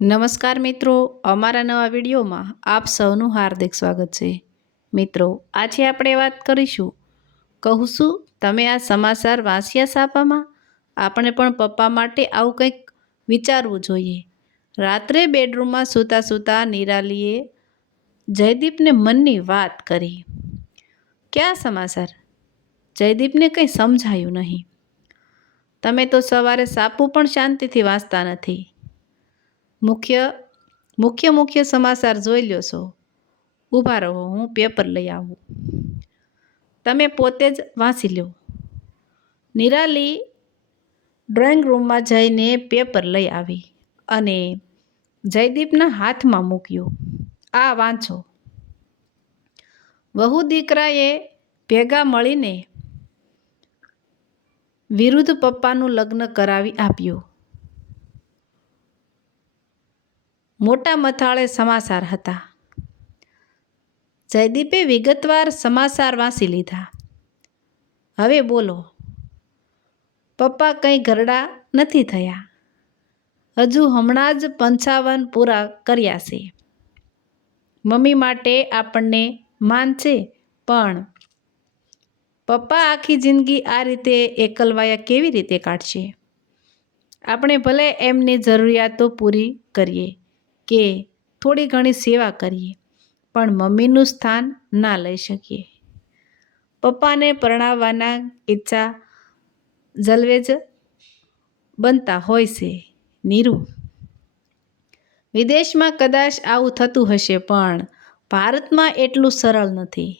નમસ્કાર મિત્રો, અમારા નવા વિડીયોમાં આપ સૌનું હાર્દિક સ્વાગત છે. મિત્રો, આજે આપણે વાત કરીશું કહું છું તમે આ સમાચાર વાંચ્યા છાપામાં? આપણે પણ પપ્પા માટે આવું કંઈક વિચારવું જોઈએ. રાત્રે બેડરૂમમાં સૂતા સૂતા નિરાલીએ જયદીપને મનની વાત કરી. ક્યાં સમાચાર? જયદીપને કંઈ સમજાયું નહીં. તમે તો સવારે છાપું પણ શાંતિથી વાંચતા નથી. મુખ્ય સમાચાર જોઈ લ્યો છો. ઊભા રહો, હું પેપર લઈ આવું. તમે પોતે જ વાંચી લો. નિરાલી ડ્રોઈંગ રૂમમાં જઈને પેપર લઈ આવી અને જયદીપના હાથમાં મૂક્યું. આ વાંચો. વહુ દીકરાએ ભેગા મળીને વિરુદ્ધ પપ્પાનું લગ્ન કરાવી આપ્યું. મોટા મથાળે સમાચાર હતા. જયદીપે વિગતવાર સમાચાર વાંચી લીધા. હવે બોલો. પપ્પા કંઈ ઘરડા નથી થયા. હજુ હમણાં જ 55 પૂરા કર્યા છે. મમ્મી માટે આપણને માન છે, પણ પપ્પા આખી જિંદગી આ રીતે એકલવાયા કેવી રીતે કાઢશે? આપણે ભલે એમની જરૂરિયાતો પૂરી કરીએ કે થોડી ઘણી સેવા કરીએ, પણ મમ્મીનું સ્થાન ના લઈ શકીએ. પપ્પાને પરણાવવાના ઈચ્છા જલવેજ બનતા હોય છે. નીરુ, વિદેશમાં કદાચ આવું થતું હશે, પણ ભારતમાં એટલું સરળ નથી.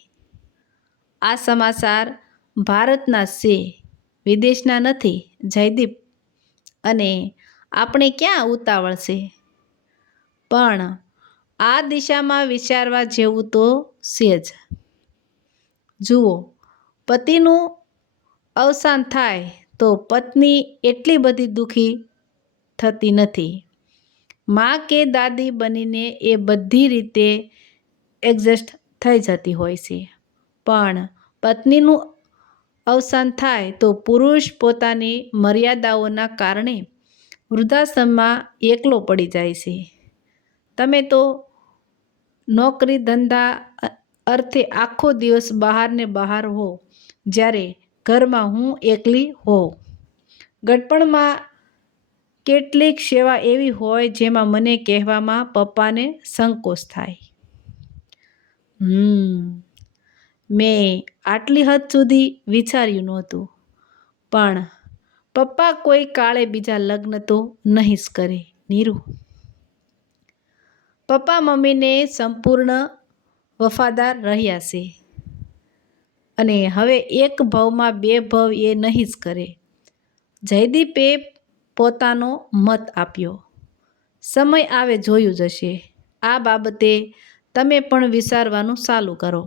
આ સમાચાર ભારતના છે, વિદેશના નથી. જયદીપ, અને આપણે ક્યાં ઉતાવળ છે? પણ આ દિશામાં વિચારવા જેવું તો છે જ. જુઓ, પતિનું અવસાન થાય તો પત્ની એટલી બધી દુઃખી થતી નથી. માં કે દાદી બનીને એ બધી રીતે એડજસ્ટ થઈ જતી હોય છે. પણ પત્નીનું અવસાન થાય તો પુરુષ પોતાની મર્યાદાઓના કારણે વૃદ્ધાશ્રમમાં એકલો પડી જાય છે. તમે તો નોકરી ધંધા અર્થે આખો દિવસ બહાર ને બહાર હો, જ્યારે ઘરમાં હું એકલી હોઉં. ગડપણમાં કેટલીક સેવા એવી હોય જેમાં મને કહેવામાં પપ્પાને સંકોચ થાય. મેં આટલી હદ સુધી વિચાર્યું નહોતું. પણ પપ્પા કોઈ કાળે બીજા લગ્ન તો નહીં જ કરે. નીરુ, પપ્પા મમ્મીને સંપૂર્ણ વફાદાર રહ્યા છે અને હવે એક ભવમાં બે ભવ એ નહીં જ કરે. જયદીપે પોતાનો મત આપ્યો. સમય આવે જોયું જશે. આ બાબતે તમે પણ વિચારવાનું ચાલુ કરો.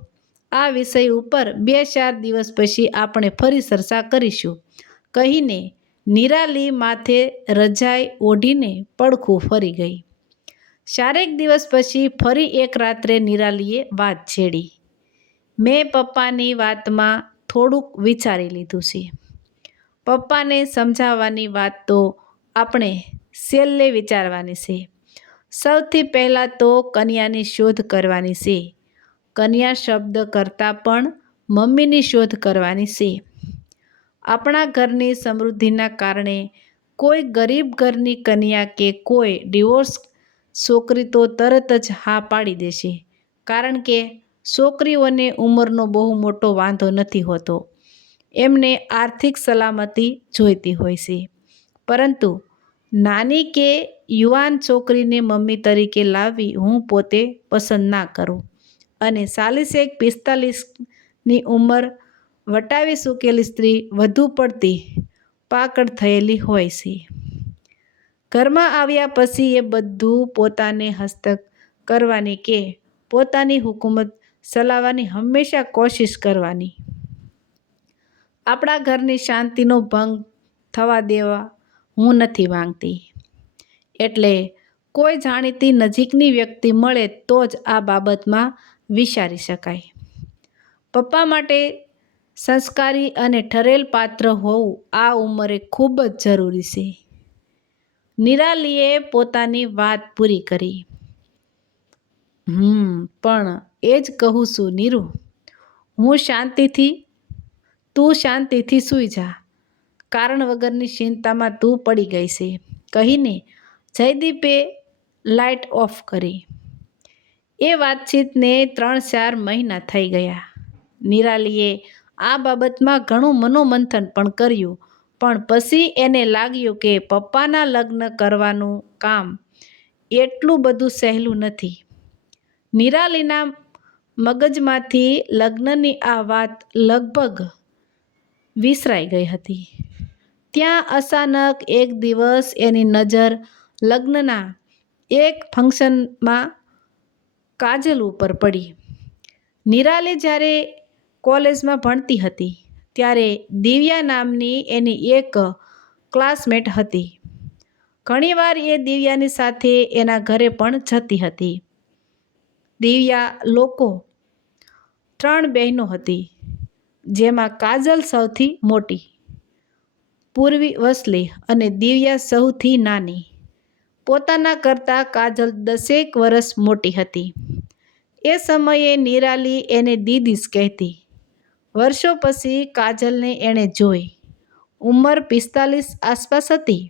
આ વિષય ઉપર 2-4 દિવસ પછી આપણે ફરી ચર્ચા કરીશું, કહીને નિરાલી માથે રજાઈ ઓઢીને પડખું ફરી ગઈ. 4 દિવસ પછી ફરી એક રાત્રે નિરાલીએ વાત છેડી. મેં પપ્પાની વાતમાં થોડુંક વિચારી લીધું છે. પપ્પાને સમજાવવાની વાત તો આપણે છેલ્લે વિચારવાની છે. સૌથી પહેલાં તો કન્યાની શોધ કરવાની છે. કન્યા શબ્દ કરતાં પણ મમ્મીની શોધ કરવાની છે. આપણા ઘરની સમૃદ્ધિના કારણે કોઈ ગરીબ ઘરની કન્યા કે કોઈ ડિવોર્સ છોકરી તો તરત જ હા પાડી દેશે, કારણ કે છોકરીઓને ઉંમરનો બહુ મોટો વાંધો નથી હોતો. એમને આર્થિક સલામતી જોઈતી હોય છે. પરંતુ નાની કે યુવાન છોકરીને મમ્મી તરીકે લાવવી હું પોતે પસંદ ના કરું. અને 40-45ની ઉંમર વટાવી ચૂકેલી સ્ત્રી વધુ પડતી પાકળ થયેલી હોય છે. ઘરમાં આવ્યા પછી એ બધું પોતાને હસ્તક કરવાની કે પોતાની હુકુમત ચલાવવાની હંમેશા કોશિશ કરવાની. આપણા ઘરની શાંતિનો ભંગ થવા દેવા હું નથી માંગતી. એટલે કોઈ જાણીતી નજીકની વ્યક્તિ મળે તો જ આ બાબતમાં વિચારી શકાય. પપ્પા માટે સંસ્કારી અને ઠરેલ પાત્ર હોવું આ ઉંમરે ખૂબ જ જરૂરી છે. નિરાલીએ પોતાની વાત પૂરી કરી. પણ એ જ કહું છું નીરુ, તું શાંતિથી સૂઈ જા. કારણ વગરની ચિંતામાં તું પડી ગઈ છે, કહીને જયદીપે લાઇટ ઓફ કરી. એ વાતચીતને 3-4 મહિના થઈ ગયા. નિરાલીએ આ બાબતમાં ઘણું મનોમંથન પણ કર્યું, પણ પછી એને લાગ્યું કે પપ્પાના લગ્ન કરવાનું કામ એટલું બધું સહેલું નથી. નિરાલીના મગજમાંથી લગ્નની આ વાત લગભગ વિસરાઈ ગઈ હતી. ત્યાં અચાનક એક દિવસ એની નજર લગ્નના એક ફંક્શનમાં કાજલ ઉપર પડી. નિરાલી જ્યારે કોલેજમાં ભણતી હતી ત્યારે દિવ્યા નામની એની એક ક્લાસમેટ હતી. ઘણીવાર એ દિવ્યાની સાથે એના ઘરે પણ જતી હતી. દિવ્યા લોકો 3 બહેનો હતી, જેમાં કાજલ સૌથી મોટી, પૂર્વી વસલી અને દિવ્યા સૌથી નાની. પોતાના કરતાં કાજલ 10 વર્ષ મોટી હતી. એ સમયે નિરાલી એને દીદી જ કહેતી. વર્ષો પછી કાજલને એણે જોઈ. ઉંમર 45 આસપાસ હતી.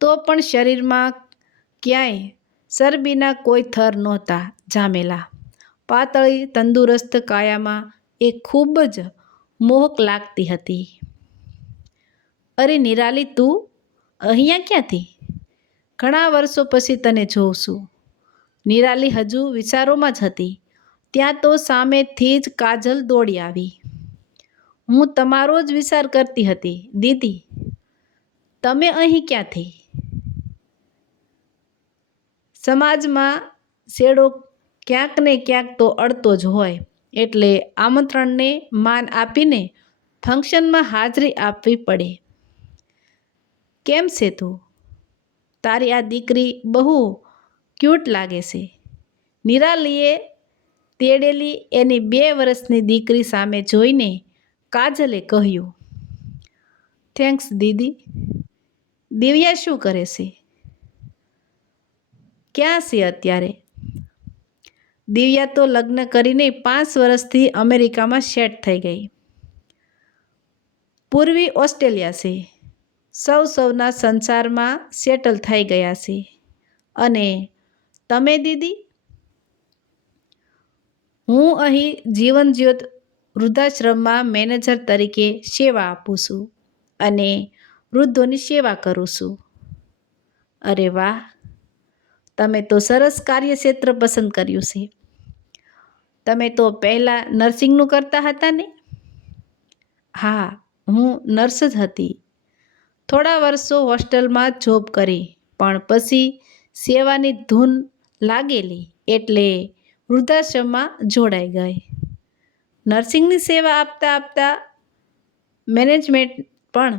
તો પણ શરીરમાં ક્યાંય ચરબીના કોઈ થર નહોતા જામેલા. પાતળી તંદુરસ્ત કાયામાં એ ખૂબ જ મોહક લાગતી હતી. અરે નિરાલી, તું અહીંયા ક્યાંથી? ઘણા વર્ષો પછી તને જોઉં છું. નિરાલી હજુ વિચારોમાં જ હતી ત્યાં તો સામેથી જ કાજલ દોડી આવી. હું તમારો જ વિચાર કરતી હતી દીદી. તમે અહીં ક્યાંથી? સમાજમાં શેડો ક્યાંક ને ક્યાંક તો અડતો જ હોય, એટલે આમંત્રણને માન આપીને ફંક્શનમાં હાજરી આપવી પડે. કેમ છે તું? તારી આ દીકરી બહુ ક્યૂટ લાગે છે. નિરાલીએ તેડેલી એની 2 વર્ષની દીકરી સામે જોઈને કાજલે કહ્યું. થેન્ક્સ દીદી. દિવ્યા શું કરે છે? ક્યાં છે અત્યારે? દિવ્યા તો લગ્ન કરીને 5 વર્ષથી અમેરિકામાં સેટ થઈ ગઈ. પૂર્વી ઓસ્ટ્રેલિયા છે. સૌના સંસારમાં સેટલ થઈ ગયા છે. અને તમે દીદી? હું અહીં જીવન જ્યોત વૃદ્ધાશ્રમમાં મેનેજર તરીકે સેવા આપું છું અને વૃદ્ધોની સેવા કરું છું. અરે વાહ, તમે તો સરસ કાર્યક્ષેત્ર પસંદ કર્યું છે. તમે તો પહેલાં નર્સિંગનું કરતા હતા ને? હા, હું નર્સ જ હતી. થોડા વર્ષો હોસ્ટેલમાં જોબ કરી, પણ પછી સેવાની ધૂન લાગેલી એટલે વૃદ્ધાશ્રમમાં જોડાઈ ગઈ. નર્સિંગની સેવા આપતા આપતા મેનેજમેન્ટ પણ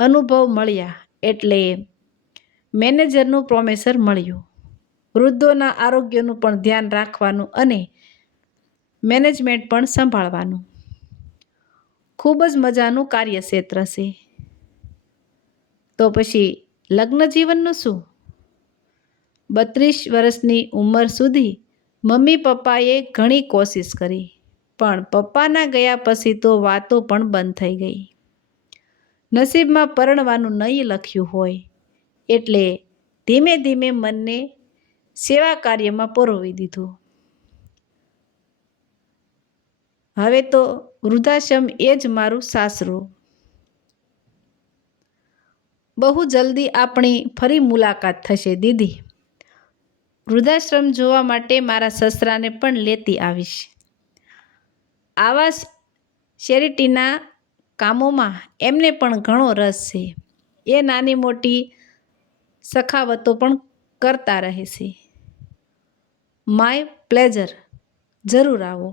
અનુભવ મળ્યા એટલે મેનેજરનું પ્રોમોશન મળ્યું. વૃદ્ધોના આરોગ્યનું પણ ધ્યાન રાખવાનું અને મેનેજમેન્ટ પણ સંભાળવાનું. ખૂબ જ મજાનું કાર્યક્ષેત્ર છે. તો પછી લગ્ન જીવનનું શું? 32 વર્ષની ઉંમર સુધી મમ્મી પપ્પાએ ઘણી કોશિશ કરી, પણ પપ્પાના ગયા પછી તો વાતો પણ બંધ થઈ ગઈ. નસીબમાં પરણવાનું નહીં લખ્યું હોય એટલે ધીમે ધીમે મનને સેવા કાર્યમાં પરોવી દીધું. હવે તો વૃદ્ધાશ્રમ એ જ મારું સાસરું. બહુ જલ્દી આપણી ફરી મુલાકાત થશે દીદી. વૃદ્ધાશ્રમ જોવા માટે મારા સસરાને પણ લેતી આવીશ. આવા ચેરિટીના કામોમાં એમને પણ ઘણો રસ છે. એ નાની મોટી સખાવતો પણ કરતા રહે છે. My pleasure. જરૂર આવો.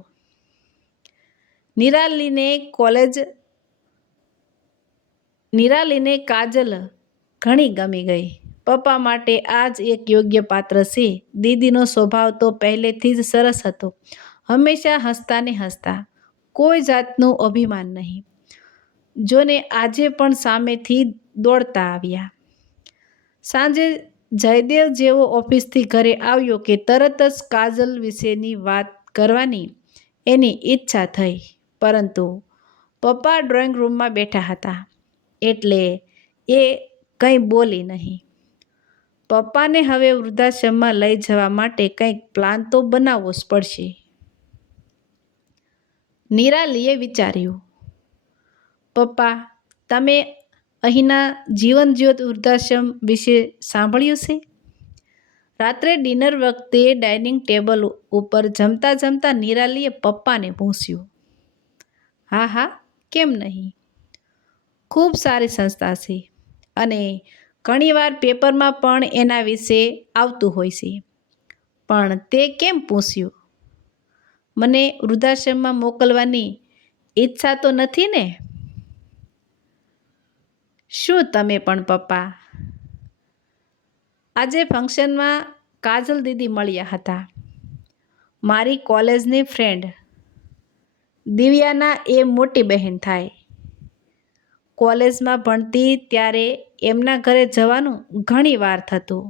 નિરાલીને કાજલ ઘણી ગમી ગઈ. પપ્પા માટે આ જ એક યોગ્ય પાત્ર છે. દીદીનો સ્વભાવ તો પહેલેથી જ સરસ હતો. હંમેશા હસતા ને હસતા, કોઈ જાતનું અભિમાન નહીં. જોને આજે પણ સામેથી દોડતા આવ્યા. સાંજે જયદેવ જેવો ઓફિસથી ઘરે આવ્યો કે તરત જ કાજલ વિશેની વાત કરવાની એની ઈચ્છા થઈ, પરંતુ પપ્પા ડ્રોઈંગ રૂમમાં બેઠા હતા એટલે એ કંઈ બોલી નહીં. પપ્પાને હવે વૃદ્ધાશ્રમમાં લઈ જવા માટે કંઈક પ્લાન તો બનાવવો જ પડશે. નિરાલીએ વિચાર્યું, પપ્પા, તમે અહીંના જીવન જ્યોત વૃદ્ધાશ્રમ વિશે સાંભળ્યું છે? રાત્રે ડિનર વખતે ડાઇનિંગ ટેબલ ઉપર જમતા જમતા નિરાલીએ પપ્પાને પૂછ્યું. હા હા, કેમ નહીં? ખૂબ સારી સંસ્થા છે અને ઘણીવાર પેપરમાં પણ એના વિશે આવતું હોય છે. પણ તે કેમ પૂછ્યું? મને વૃદ્ધાશ્રમમાં મોકલવાની ઈચ્છા તો નથી ને? શું તમે પણ પપ્પા? આજે ફંક્શનમાં કાજલ દીદી મળ્યા હતા. મારી કોલેજની ફ્રેન્ડ. દિવ્યાના એ મોટી બહેન થાય. કોલેજમાં ભણતી ત્યારે એમના ઘરે જવાનું ઘણી વાર થતું.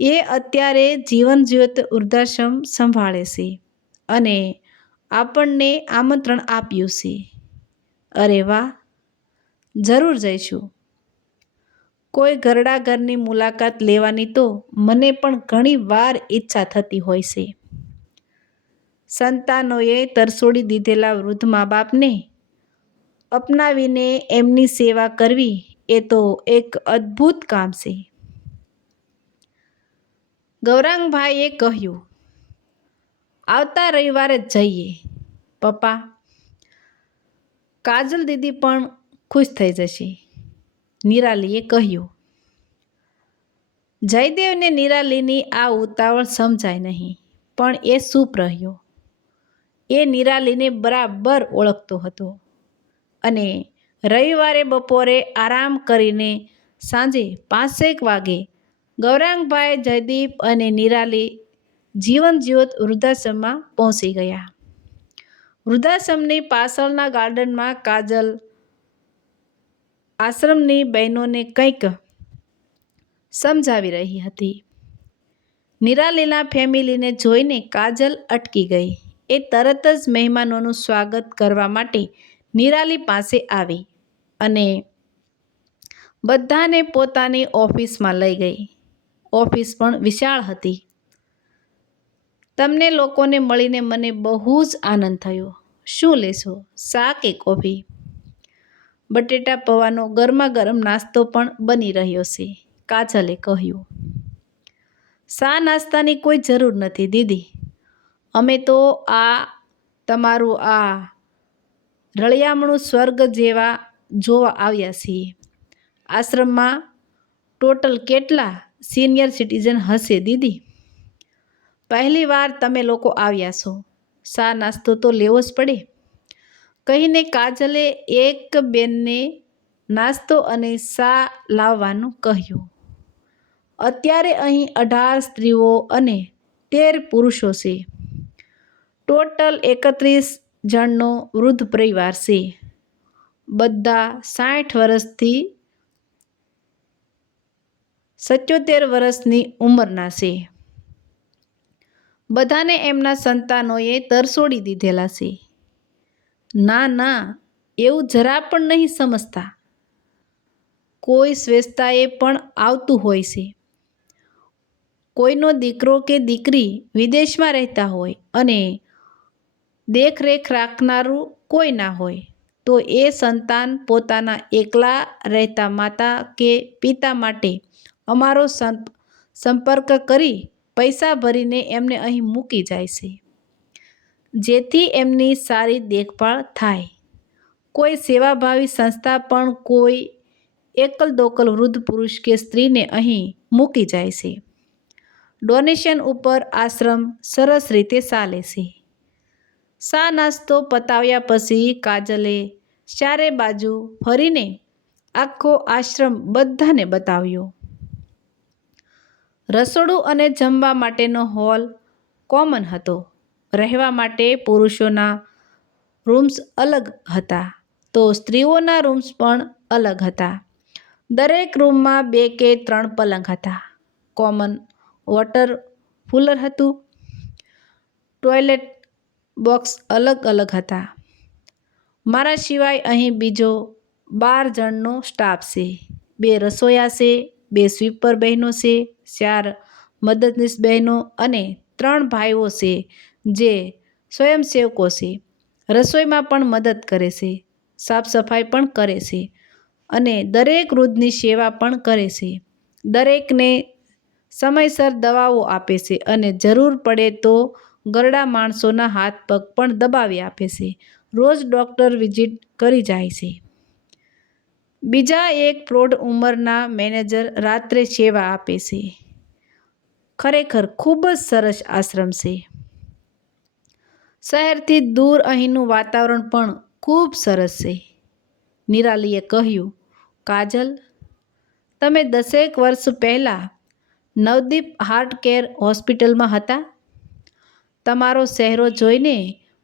એ અત્યારે જીવન જ્યોત વૃદ્ધાશ્રમ સંભાળે છે અને આપણને આમંત્રણ આપ્યું છે. અરે વાહ, જરૂર જઈશું. કોઈ ઘરડા ઘરની મુલાકાત લેવાની તો મને પણ ઘણી વાર ઈચ્છા થતી હોય છે. સંતાનોએ તરછોડી દીધેલા વૃદ્ધ મા બાપને અપનાવીને એમની સેવા કરવી એ તો એક અદ્ભુત કામ છે. ગૌરાંગભાઈએ કહ્યું, આવતા રવિવારે જ જઈએ પપ્પા. કાજલ દીદી પણ ખુશ થઈ જશે, નિરાલીએ કહ્યું. જયદેવને નિરાલીની આ ઉતાવળ સમજાય નહીં, પણ એ ચૂપ રહ્યો. એ નિરાલીને બરાબર ઓળખતો હતો અને રવિવારે બપોરે આરામ કરીને સાંજે 5 વાગે ગૌરાંગભાઈ, જયદીપ અને નિરાલી જીવન જ્યોત વૃદ્ધાશ્રમમાં પહોંચી ગયા. વૃદ્ધાશ્રમની પાછળના ગાર્ડનમાં કાજલ આશ્રમની બહેનોને કંઈક સમજાવી રહી હતી. નિરાલીના ફેમિલીને જોઈને કાજલ અટકી ગઈ. એ તરત જ મહેમાનોનું સ્વાગત કરવા માટે નિરાલી પાસે આવી અને બધાને પોતાની ઓફિસમાં લઈ ગઈ. ઓફિસ પણ વિશાળ હતી. તમને લોકોને મળીને મને બહુ જ આનંદ થયો. શું લેશો, ચા કે કોફી? બટેટા પૌવાનો ગરમા ગરમ નાસ્તો પણ બની રહ્યો છે, કાજલે કહ્યું. ચા નાસ્તાની કોઈ જરૂર નથી દીદી. અમે તો તમારું આ રળિયામણું સ્વર્ગ જોવા આવ્યા છીએ. આશ્રમમાં ટોટલ કેટલા સિનિયર સિટીઝન હશે દીદી? પહેલી વાર તમે લોકો આવ્યા છો, ચા નાસ્તો તો લેવો જ પડે, કહીને કાજલે એક બેનને નાસ્તો અને ચા લાવવાનું કહ્યું. અત્યારે અહીં 18 સ્ત્રીઓ અને 13 પુરુષો છે. ટોટલ 31 જણનો વૃદ્ધ પરિવાર છે. બધા 60 વર્ષથી 77 વર્ષની ઉંમરના છે. બધાને એમના સંતાનોએ તરછોડી દીધેલા છે. ના ના, એવું જરા પણ નહીં સમજતા. કોઈ સ્વેચ્છાએ પણ આવતું હોય છે. કોઈનો દીકરો કે દીકરી વિદેશમાં રહેતા હોય અને દેખરેખ રાખનારું કોઈ ના હોય, તો એ સંતાન પોતાના એકલા રહેતા માતા કે પિતા માટે અમારો સંપર્ક કરી પૈસા ભરીને એમને અહીં મૂકી જાય છે, જેથી એમની સારી દેખભાળ થાય. કોઈ સેવાભાવી સંસ્થા પણ કોઈ એકલ દોકલ વૃદ્ધ પુરુષ કે સ્ત્રીને અહીં મૂકી જાય છે. ડોનેશન ઉપર આશ્રમ સરસ રીતે ચાલે છે. ચા નાસ્તો પતાવ્યા પછી કાજલે ચારે બાજુ ફરીને આખો આશ્રમ બધાને બતાવ્યો. રસોડું અને જમવા માટેનો હોલ કોમન હતો. રહેવા માટે પુરુષોના રૂમ્સ અલગ હતા તો સ્ત્રીઓના રૂમ્સ પણ અલગ હતા. દરેક રૂમમાં 2 કે 3 પલંગ હતા. કોમન વોટર કુલર હતું. ટોયલેટ બોક્સ અલગ અલગ હતા. મારા સિવાય અહીં બીજો 12 જણનો સ્ટાફ છે. 2 રસોઈયા છે, 2 સ્વીપર બહેનો છે, 4 મદદનીશ બહેનો અને 3 ભાઈઓ છે જે સ્વયંસેવકો છે. રસોઈમાં પણ મદદ કરે છે, સાફ સફાઈ પણ કરે છે અને દરેક વૃદ્ધની સેવા પણ કરે છે. દરેકને સમયસર દવાઓ આપે છે અને જરૂર પડે તો ઘરડા માણસોના હાથ પગ પણ દબાવી આપે છે. રોજ ડૉક્ટર વિઝિટ કરી જાય છે. બીજા એક પ્રૌઢ ઉંમરના મેનેજર રાત્રે સેવા આપે છે. ખરેખર ખૂબ જ સરસ આશ્રમ છે. શહેરથી દૂર અહીંનું વાતાવરણ પણ ખૂબ સરસ છે. નિરાલીએ કહ્યું, કાજલ, તમે 10 વર્ષ પહેલાં નવદીપ હાર્ટ કેર હોસ્પિટલમાં હતા. તમારો ચહેરો જોઈને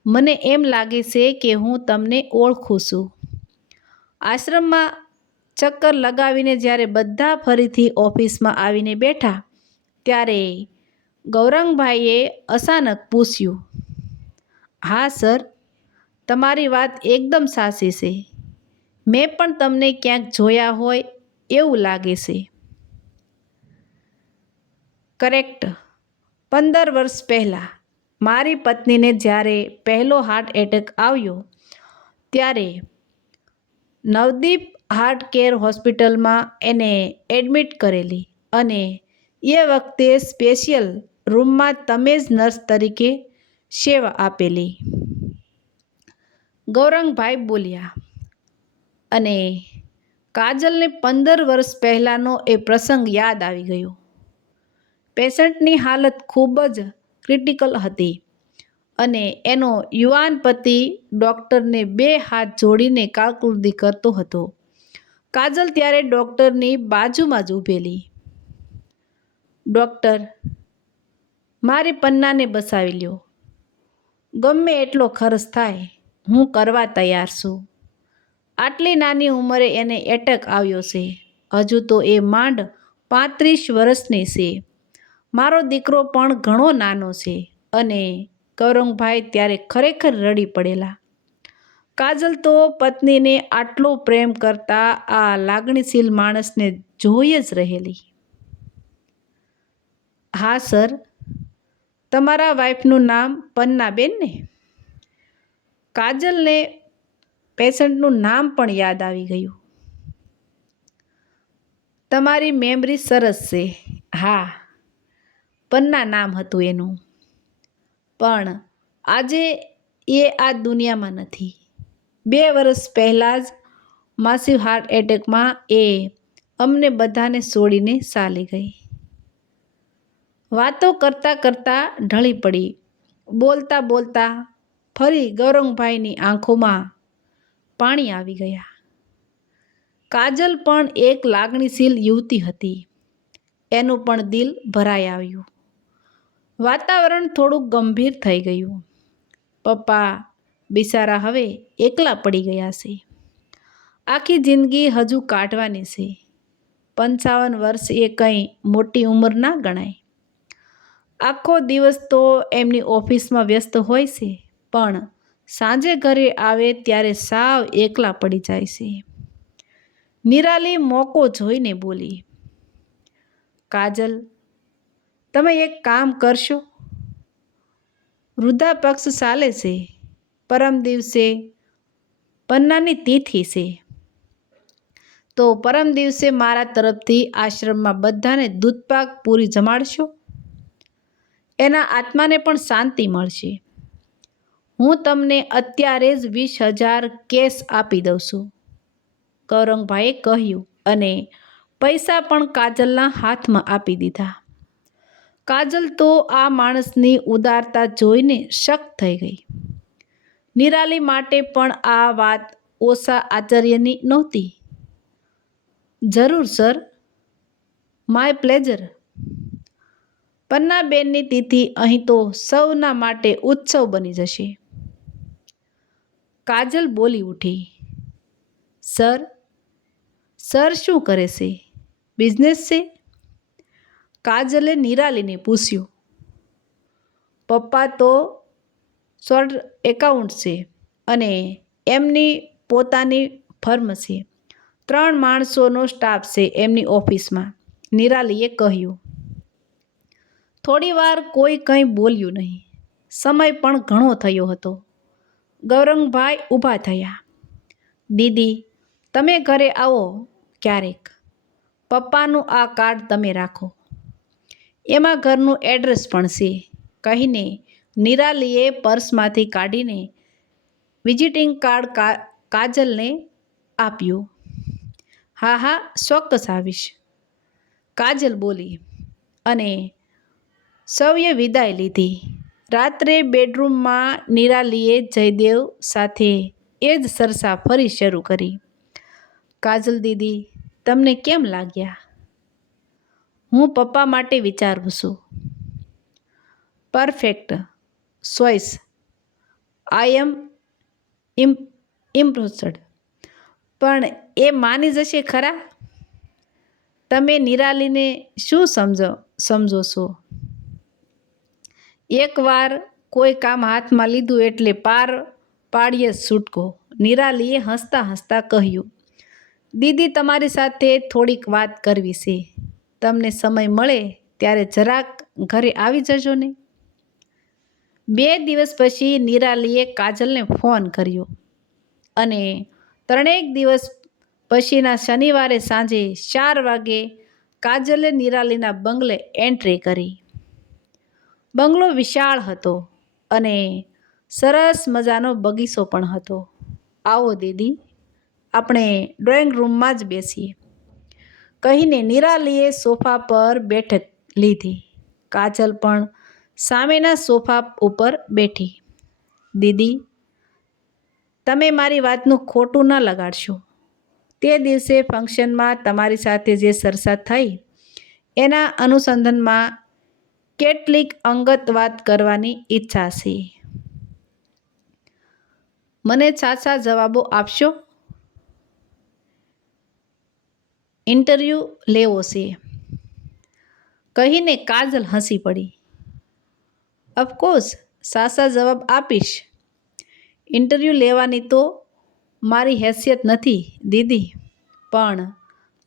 મને એમ લાગે છે કે હું તમને ઓળખું છું. આશ્રમમાં ચક્કર લગાવીને જ્યારે બધા ફરીથી ઓફિસમાં આવીને બેઠા ત્યારે ગૌરંગભાઈએ અચાનક પૂછ્યું, હા સર, તમારી વાત એકદમ સાચી છે. મેં પણ તમને ક્યાંક જોયા હોય એવું લાગે છે. કરેક્ટ. 15 વર્ષ પહેલાં મારી પત્નીને જ્યારે પહેલો હાર્ટ એટેક આવ્યો ત્યારે નવદીપ હાર્ટ કેર હોસ્પિટલમાં એને એડમિટ કરેલી અને એ વખતે સ્પેશિયલ રૂમમાં તમે જ નર્સ તરીકે સેવા આપેલી. ગૌરંગભાઈ બોલ્યા અને કાજલને 15 વર્ષ પહેલાંનો એ પ્રસંગ યાદ આવી ગયો. પેશન્ટની હાલત ખૂબ જ ક્રિટિકલ હતી અને એનો યુવાન પતિ ડૉક્ટરને 2 હાથ જોડીને કાકૃતિ કરતો હતો. કાજલ ત્યારે ડૉક્ટરની બાજુમાં જ ઊભેલી. ડૉક્ટર, મારી પન્નાને બચાવી લ્યો. ગમે એટલો ખર્ચ થાય, હું કરવા તૈયાર છું. આટલી નાની ઉંમરે એને એટેક આવ્યો છે. હજુ તો એ માંડ 35 વર્ષની છે. મારો દીકરો પણ ઘણો નાનો છે. અને ગૌરંગભાઈ ત્યારે ખરેખર રડી પડેલા. કાજલ તો પત્નીને આટલો પ્રેમ કરતા આ લાગણીશીલ માણસને જોઈ જ રહેલી. હા સર, તમારા વાઈફનું નામ પન્નાબેન ને? કાજલને પેશન્ટનું નામ પણ યાદ આવી ગયું. તમારી મેમરી સરસ છે. હા, પન્ના નામ હતું એનું. પણ આજે એ આ દુનિયામાં નથી. 2 વર્ષ પહેલાં જ માસિવ હાર્ટ એટેકમાં એ અમને બધાને છોડીને ચાલી ગઈ. વાતો કરતાં કરતાં ઢળી પડી. બોલતા બોલતા ફરી ગૌરંગભાઈની આંખોમાં પાણી આવી ગયા. કાજલ પણ એક લાગણીશીલ યુવતી હતી. એનું પણ દિલ ભરાઈ આવ્યું. વાતાવરણ થોડું ગંભીર થઈ ગયું. પપ્પા બિચારા હવે એકલા પડી ગયા છે. આખી જિંદગી હજુ કાઢવાની છે. 55 વર્ષ એ કંઈ મોટી ઉંમર ના ગણાય. આખો દિવસ તો એમની ઓફિસમાં વ્યસ્ત હોય છે, પણ સાંજે ઘરે આવે ત્યારે સાવ એકલા પડી જાય છે. નિરાલી મોકો જોઈને બોલી, કાજલ, તમે એક કામ કરશો? વૃદ્ધાપક્ષ ચાલે છે. પરમ દિવસે પન્નાની તિથિ છે. તો પરમ દિવસે મારા તરફથી આશ્રમમાં બધાને દૂધપાક પૂરી જમાડશો. એના આત્માને પણ શાંતિ મળશે. હું તમને અત્યારે જ 20,000 કેશ આપી દઉં છું, ગૌરંગભાઈએ કહ્યું અને પૈસા પણ કાજલના હાથમાં આપી દીધા. કાજલ તો આ માણસની ઉદારતા જોઈને શક થઈ ગઈ. નિરાલી માટે પણ આ વાત ઓછા આશ્ચર્યની નહોતી. જરૂર સર, માય પ્લેઝર. પન્નાબેનની તિથિ અહીં તો સૌના માટે ઉત્સવ બની જશે. કાજલ બોલી ઉઠી, સર, સર શું કરે છે? બિઝનેસ છે? કાજલે નિરાલીને પૂછ્યું. પપ્પા તો શોર્ટ એકાઉન્ટ છે અને એમની પોતાની ફર્મ છે. 3 માણસોનો સ્ટાફ છે એમની ઓફિસમાં, નિરાલીએ કહ્યું. થોડી વાર કોઈ કંઈ બોલ્યું નહીં. સમય પણ ઘણો થયો હતો. ગૌરંગભાઈ ઊભા થયા. દીદી, તમે ઘરે આવો ક્યારેક. પપ્પાનું આ કાર્ડ તમે રાખો. એમાં ઘરનું એડ્રેસ પણ છે, કહીને નિરાલીએ પર્સમાંથી કાઢીને વિઝિટિંગ કાર્ડ કાજલને આપ્યું. હા હા, ચોક્કસ આવીશ, કાજલ બોલી અને સૌએ વિદાય લીધી. રાત્રે બેડરૂમમાં નિરાલીએ જયદેવ સાથે એ જ ચર્ચા ફરી શરૂ કરી. કાજલ દીદી, તમને કેમ લાગ્યા? હું પપ્પા માટે વિચારું છું. Perfect choice. I am impressed. પણ એ માની જશે ખરા? તમે નિરાલીને શું સમજો છો? એકવાર કોઈ કામ હાથમાં લીધું એટલે પાર પાડીએ છૂટકો. નિરાલીએ હસતા હસતા કહ્યું. દીદી, તમારી સાથે થોડીક વાત કરવી છે. તમને સમય મળે ત્યારે જરાક ઘરે આવી જજો ને. 2 દિવસ પછી નિરાલીએ કાજલને ફોન કર્યો અને 3 દિવસ પછીના શનિવારે સાંજે 4 વાગે કાજલે નિરાલીના બંગલે એન્ટ્રી કરી. બંગલો વિશાળ હતો અને સરસ મજાનો બગીચો પણ હતો. આવો દીદી, આપણે ડ્રોઈંગ રૂમમાં જ બેસીએ, કહીને નિરાલીએ સોફા પર બેઠક લીધી. કાજલ પણ સામેના સોફા ઉપર બેઠી. દીદી, તમે મારી વાતનું ખોટું ન લગાડશો. તે દિવસે ફંક્શનમાં તમારી સાથે જે ચર્ચા થઈ એના અનુસંધાનમાં કેટલીક અંગત વાત કરવાની ઈચ્છા છે. મને સાચા જવાબો આપશો? ઇન્ટરવ્યૂ લેવો છે, કહીને કાજલ હસી પડી. ઓફકોર્સ, સાચા જવાબ આપીશ. ઇન્ટરવ્યૂ લેવાની તો મારી હેસિયત નથી દીદી, પણ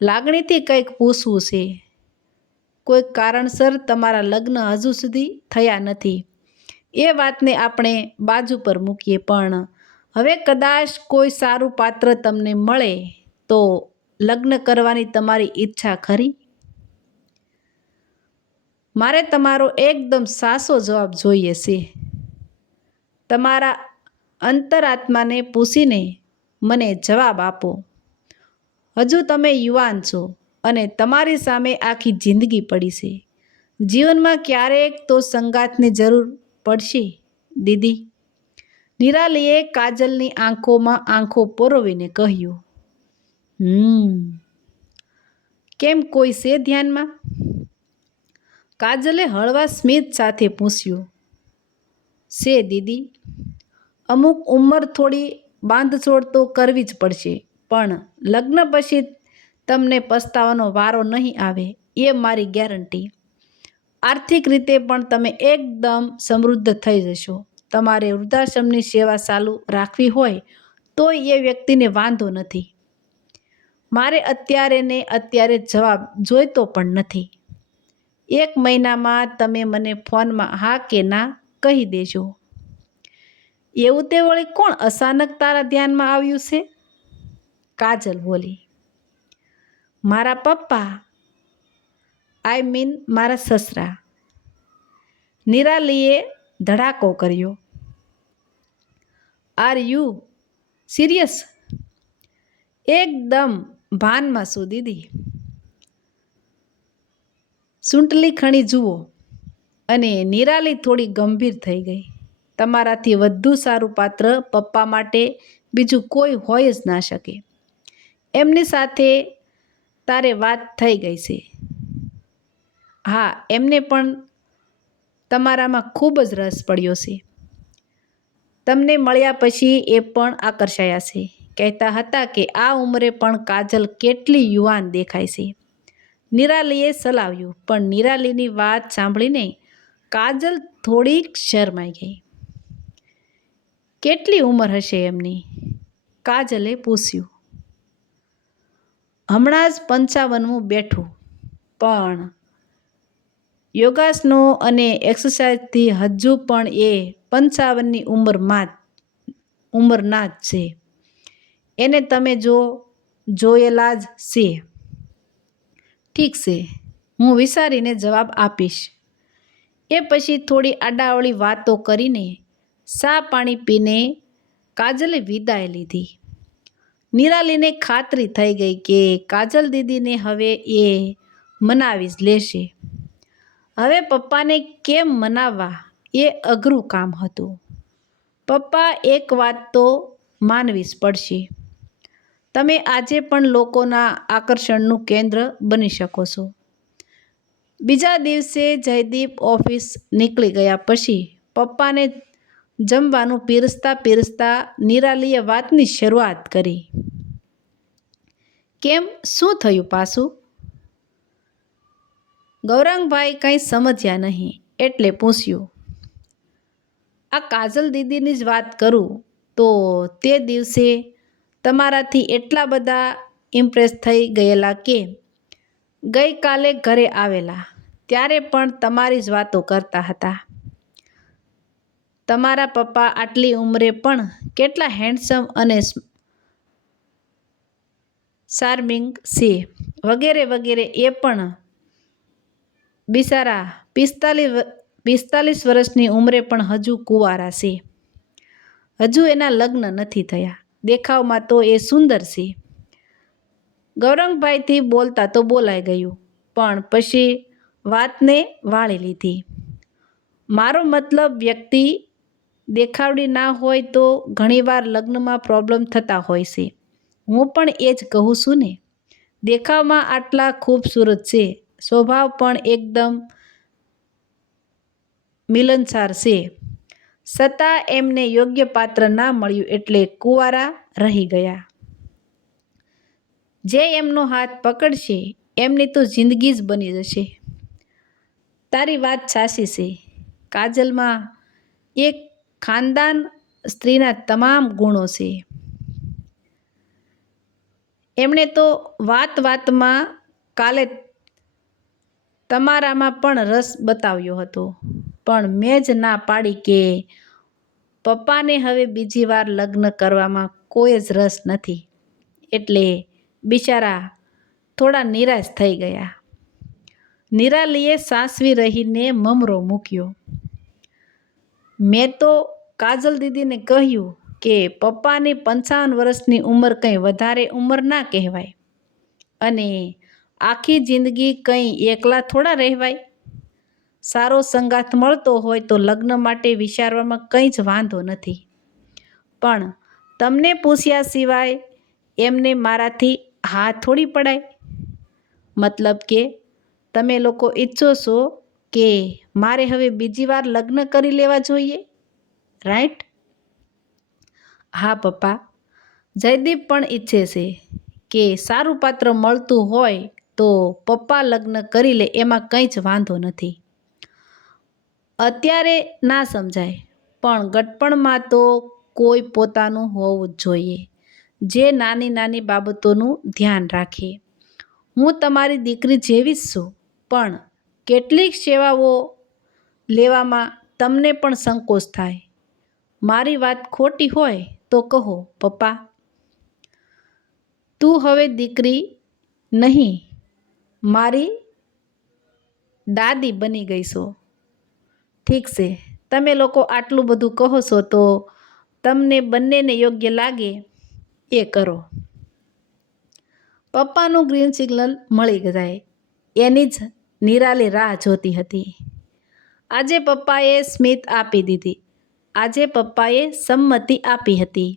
લાગણીથી કંઈક પૂછવું છે. કોઈ કારણસર તમારા લગ્ન હજુ સુધી થયા નથી એ વાતને આપણે બાજુ પર મૂકીએ, પણ હવે કદાચ કોઈ સારું પાત્ર તમને મળે તો લગ્ન કરવાની તમારી ઈચ્છા ખરી? મારે તમારો એકદમ સાચો જવાબ જોઈએ છે. તમારા અંતરાત્માને પૂછીને મને જવાબ આપો. હજુ તમે યુવાન છો અને તમારી સામે આખી જિંદગી પડી છે. જીવનમાં ક્યારેક તો સંગાતની જરૂર પડશે દીદી. નિરાલીએ કાજલની આંખોમાં આંખો પરોવીને કહ્યું. કેમ, કોઈ છે ધ્યાનમાં? કાજલે હળવા સ્મિત સાથે પૂછ્યું. છે દીદી. અમુક ઉંમર થોડી બાંધછોડ તો કરવી જ પડશે, પણ લગ્ન પછી તમને પસ્તાવાનો વારો નહીં આવે એ મારી ગેરંટી. આર્થિક રીતે પણ તમે એકદમ સમૃદ્ધ થઈ જશો. તમારે વૃદ્ધાશ્રમની સેવા ચાલુ રાખવી હોય તો એ વ્યક્તિને વાંધો નથી. મારે અત્યારે ને અત્યારે જવાબ જોઈતો પણ નથી. 1 મહિનામાં તમે મને ફોનમાં હા કે ના કહી દેજો. એવું તે વળી કોણ અચાનક તારા ધ્યાનમાં આવ્યું છે? કાજલ બોલી. મારા પપ્પા, આઈ મીન મારા સસરા. નિરાલીએ ધડાકો કર્યો. Are you serious? એકદમ ભાનમાં છું દીદી. સૂંટલી ખણી જુઓ. અને નિરાલી થોડી ગંભીર થઈ ગઈ. તમારાથી વધુ સારું પાત્ર પપ્પા માટે બીજું કોઈ હોય જ ના શકે. એમની સાથે તારે વાત થઈ ગઈ છે? હા, એમને પણ તમારામાં ખૂબ જ રસ પડ્યો છે. તમને મળ્યા પછી એ પણ આકર્ષાયા છે કહેતા હતા કે આ ઉંમરે પણ કાજલ કેટલી યુવાન દેખાય છે. નિરાલીએ સલાવ્યું, પણ નિરાલીની વાત સાંભળીને કાજલ થોડીક શરમાઈ ગઈ. કેટલી ઉંમર હશે એમની? કાજલે પૂછ્યું. હમણાં જ 55મું બેઠું, પણ યોગાસનો અને એક્સરસાઇઝથી હજુ પણ એ 55ની ઉંમરના જ છે. એને તમે જોયેલા જ છે. ઠીક છે, હું વિચારીને જવાબ આપીશ. એ પછી થોડી આડાઅવળી વાતો કરીને ચા પાણી પીને કાજલે વિદાય લીધી. નિરાલીને ખાતરી થઈ ગઈ કે કાજલ દીદીને હવે એ મનાવી જ લેશે. હવે પપ્પાને કેમ મનાવવા એ અઘરું કામ હતું. પપ્પા, એક વાત તો માનવી જ પડશે. તમે આજે પણ લોકોના આકર્ષણનું કેન્દ્ર બની શકો છો. બીજા દિવસે જયદીપ ઓફિસ નીકળી ગયા પછી પપ્પાને જમવાનું પીરસતા નિરાલીએ વાતની શરૂઆત કરી. કેમ, શું થયું પાછું? ગૌરાંગભાઈ કંઈ સમજ્યા નહીં એટલે પૂછ્યું. આ કાજલ દીદીની જ વાત કરું તો તે દિવસે તમારાથી એટલા બધા ઇમ્પ્રેસ થઈ ગયેલા કે ગઈકાલે ઘરે આવેલા ત્યારે પણ તમારી જ વાતો કરતા હતા. તમારા પપ્પા આટલી ઉંમરે પણ કેટલા હેન્ડસમ અને ચાર્મિંગ છે, વગેરે વગેરે. એ પણ બિચારા 45 વર્ષની ઉંમરે પણ હજુ કુંવારા છે. હજુ એના લગ્ન નથી થયા. દેખાવમાં તો એ સુંદર છે. ગૌરંગભાઈથી બોલતા તો બોલાઈ ગયું, પણ પછી વાતને વાળી લીધી. મારો મતલબ, વ્યક્તિ દેખાવડી ના હોય તો ઘણીવાર લગ્નમાં પ્રોબ્લેમ થતા હોય છે. હું પણ એ જ કહું છું ને. દેખાવમાં આટલા ખૂબસૂરત છે, સ્વભાવ પણ એકદમ મિલનસાર છે, છતાં એમને યોગ્ય પાત્ર ના મળ્યું એટલે કુંવારા રહી ગયા. જે એમનો હાથ પકડશે એમની તો જિંદગી જ બની જશે. તારી વાત સાચી છે. કાજલમાં એક ખાનદાન સ્ત્રીના તમામ ગુણો છે. એમણે તો વાતમાં કાલે તમારામાં પણ રસ બતાવ્યો હતો, પણ મેં જ ના પાડી કે પપ્પાને હવે બીજી વાર લગ્ન કરવામાં કોઈ જ રસ નથી. એટલે બિચારા થોડા નિરાશ થઈ ગયા. નિરાલીએ સાસવી રહીને મમરો મૂક્યો. મેં તો કાજલ દીદીને કહ્યું કે પપ્પાની 55 વર્ષની ઉંમર કંઈ વધારે ઉંમર ના કહેવાય, અને આખી જિંદગી કંઈ એકલા થોડા રહેવાય. સારો સંગાથ મળતો હોય તો લગ્ન માટે વિચારવામાં કંઈ જ વાંધો નથી. પણ તમને પૂછ્યા સિવાય એમને મારાથી હા થોડી પડાય. મતલબ કે તમે લોકો ઈચ્છો છો કે મારે હવે બીજી વાર લગ્ન કરી લેવા જોઈએ, રાઈટ? હા પપ્પા, જયદીપ પણ ઈચ્છે છે કે સારું પાત્ર મળતું હોય તો પપ્પા લગ્ન કરી લે, એમાં કંઈ જ વાંધો નથી. અત્યારે ના સમજાય, પણ ગટપણમાં તો કોઈ પોતાનું હોવું જ જોઈએ, જે નાની નાની બાબતોનું ધ્યાન રાખે. હું તમારી દીકરી જેવી જ છું, પણ કેટલીક સેવાઓ લેવામાં તમને પણ સંકોચ થાય. મારી વાત ખોટી હોય તો કહો પપ્પા. તું હવે દીકરી નહીં, મારી દાદી બની ગઈ છો. ઠીક છે, તમે લોકો આટલું બધું કહો છો તો તમને બંનેને યોગ્ય લાગે એ કરો. પપ્પાનું ગ્રીન સિગ્નલ મળી જાય એની જ નિરાલી રાહ જોતી હતી. આજે પપ્પાએ સ્મિત આપી દીધી. આજે પપ્પાએ સંમતિ આપી હતી.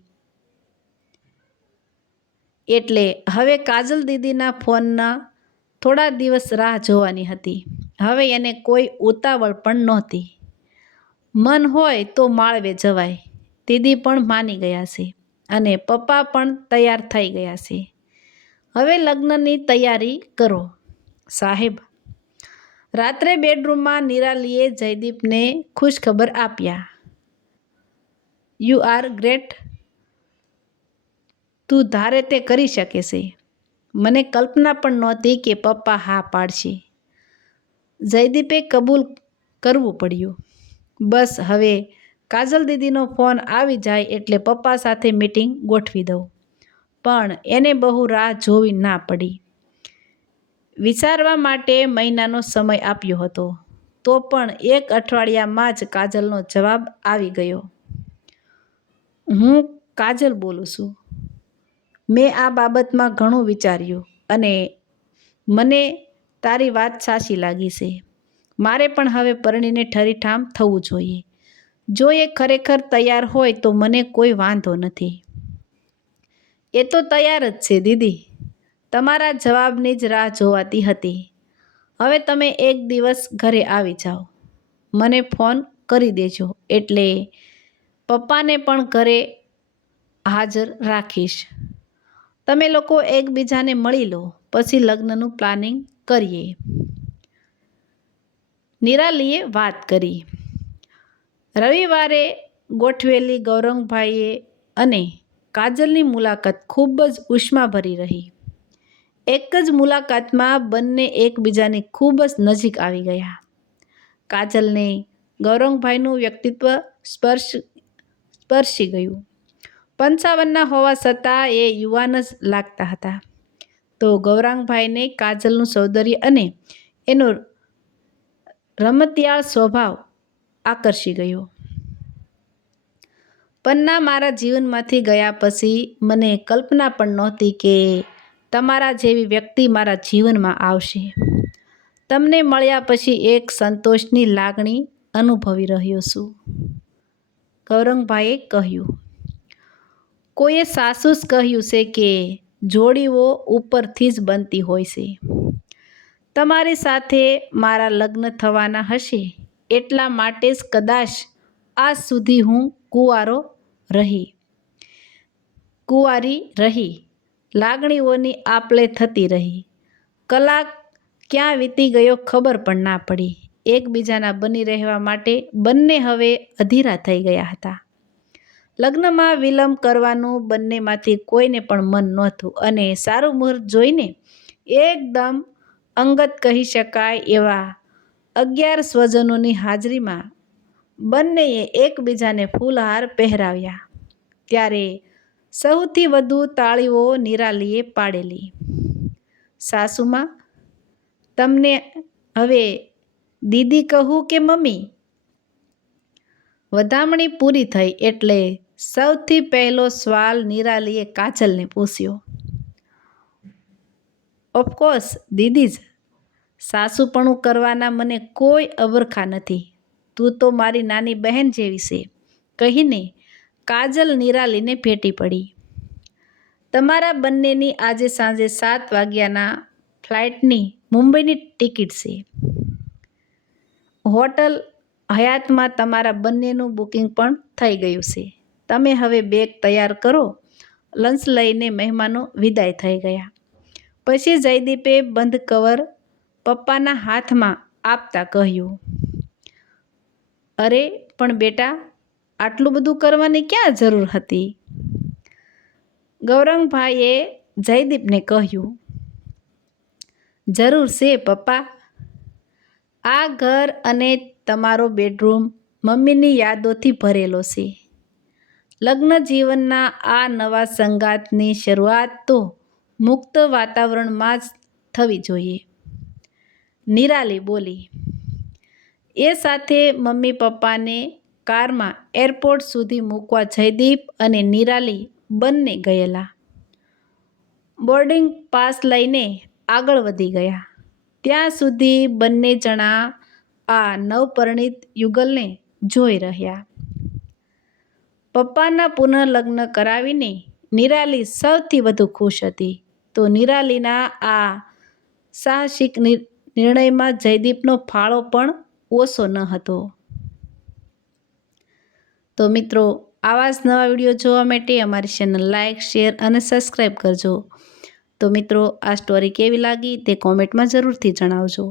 એટલે હવે કાજલ દીદીના ફોનના થોડા દિવસ રાહ જોવાની હતી. હવે એને કોઈ ઉતાવળ પણ નહોતી. મન હોય તો માળવે જવાય. દીદી પણ માની ગયા છે. અને પપ્પા પણ તૈયાર થઈ ગયા છે. હવે લગ્નની તૈયારી કરો. સાહેબ, રાત્રે બેડરૂમમાં નિરાલીએ જયદીપને ખુશખબર આપ્યા. You are great. તું ધારે તે કરી શકે છે. મને કલ્પના પણ નહોતી કે પપ્પા હા પાડશે. જયદીપે કબૂલ કરવું પડ્યું. બસ હવે કાજલ દીદીનો ફોન આવી જાય એટલે પપ્પા સાથે મીટિંગ ગોઠવી દઉં. પણ એને બહુ રાહ જોવી ના પડી. વિચારવા માટે મહિનાનો સમય આપ્યો હતો, તો પણ 1 અઠવાડિયામાં જ કાજલનો જવાબ આવી ગયો. હું કાજલ બોલું છું. મેં આ બાબતમાં ઘણું વિચાર્યું અને મને તારી વાત સાચી લાગી છે. મારે પણ હવે પરણીને ઠરીઠામ થવું જોઈએ. જો એ ખરેખર તૈયાર હોય તો મને કોઈ વાંધો નથી. એ તો તૈયાર જ છે દીદી. તમારા જવાબની જ રાહ જોવાતી હતી. હવે તમે એક દિવસ ઘરે આવી જાઓ. મને ફોન કરી દેજો એટલે પપ્પાને પણ ઘરે હાજર રાખીશ. તમે લોકો એકબીજાને મળી લો, પછી લગ્નનું પ્લાનિંગ કરીએ. નિરાલીએ વાત કરી. રવિવારે ગોઠવેલી ગૌરંગભાઈએ અને કાજલની મુલાકાત ખૂબ જ ઉષ્માભરી રહી. એક જ મુલાકાતમાં બંને એકબીજાની ખૂબ જ નજીક આવી ગયા. કાજલને ગૌરંગભાઈનું વ્યક્તિત્વ સ્પર્શી ગયું. 55ના હોવા છતાં એ યુવાન જ લાગતા હતા. તો ગૌરંગભાઈને કાજલનું સૌંદર્ય અને એનો રમતિયાળ સ્વભાવ આકર્ષી ગયો. પન્ના મારા જીવનમાંથી ગયા પછી મને કલ્પના પણ નહોતી કે તમારા જેવી વ્યક્તિ મારા જીવનમાં આવશે. તમને મળ્યા પછી એક સંતોષની લાગણી અનુભવી રહ્યો છું. ગૌરંગભાઈએ કહ્યું. કોઈએ સાચું જ કહ્યું છે કે જોડીઓ ઉપરથી જ બનતી હોય છે. તમારી સાથે મારા લગ્ન થવાના હશે એટલા માટે જ કદાચ આજ સુધી હું કુંવારી રહી. લાગણીઓની આપ-લે થતી રહી. કલાક ક્યાં વીતી ગયો ખબર પણ ના પડી. એકબીજાના બની રહેવા માટે બંને હવે અધીરા થઈ ગયા હતા. લગ્નમાં વિલંબ કરવાનું બંનેમાંથી કોઈને પણ મન નહોતું અને સારું મુહૂર્ત જોઈને એકદમ અંગત કહી શકાય એવા 11 સ્વજનોની હાજરીમાં બંનેએ એકબીજાને ફૂલહાર પહેરાવ્યા. ત્યારે સૌથી વધુ તાળીઓ નિરાલીએ પાડેલી. સાસુમાં, તમને હવે દીદી કહું કે મમ્મી? વધામણી પૂરી થઈ એટલે સૌથી પહેલો સવાલ નિરાલીએ કાજલને પૂછ્યો. ઓફકોર્સ દીદી જ. સાસુપણું કરવાના મને કોઈ અબરખા નથી. તું તો મારી નાની બહેન જેવી છે, કહીને કાજલ નિરાલીને ભેટી પડી. તમારા બંનેની આજે સાંજે 7 વાગ્યાના ફ્લાઇટની મુંબઈની ટિકિટ છે. હોટલ હયાતમાં તમારા બંનેનું બુકિંગ પણ થઈ ગયું છે. તમે હવે બેગ તૈયાર કરો. લંચ લઈને મહેમાનો વિદાય થઈ ગયા. પછી જયદીપે બંધ કવર પપ્પાના હાથમાં આપતા કહ્યું. અરે પણ બેટા, આટલું બધું કરવાની ક્યાં જરૂર હતી? ગૌરંગભાઈએ જયદીપને કહ્યું. જરૂર છે પપ્પા. આ ઘર અને તમારો બેડરૂમ મમ્મીની યાદોથી ભરેલો છે. લગ્ન જીવનના આ નવા સંગાથની શરૂઆત તો મુક્ત વાતાવરણમાં જ થવી જોઈએ. નિરાલી બોલી. એ સાથે મમ્મી પપ્પાને કારમાં એરપોર્ટ સુધી મૂકવા જયદીપ અને નિરાલી બંને ગયેલા. બોર્ડિંગ પાસ લઈને આગળ વધી ગયા. ત્યાં સુધી બંને જણા આ નવપરિણીત યુગલને જોઈ રહ્યા. પપ્પાના પુનઃલગ્ન કરાવીને નિરાલી સૌથી વધુ ખુશ હતી. તો નિરાલીના આ સાહસિક નિર્ણયમાં જયદીપનો ફાળો પણ ઓછો ન હતો. તો મિત્રો, આવા જ નવા વિડીયો જોવા માટે અમારી ચેનલ લાઇક, શેર અને સબસ્ક્રાઈબ કરજો. તો મિત્રો, આ સ્ટોરી કેવી લાગી તે કોમેન્ટમાં જરૂરથી જણાવજો.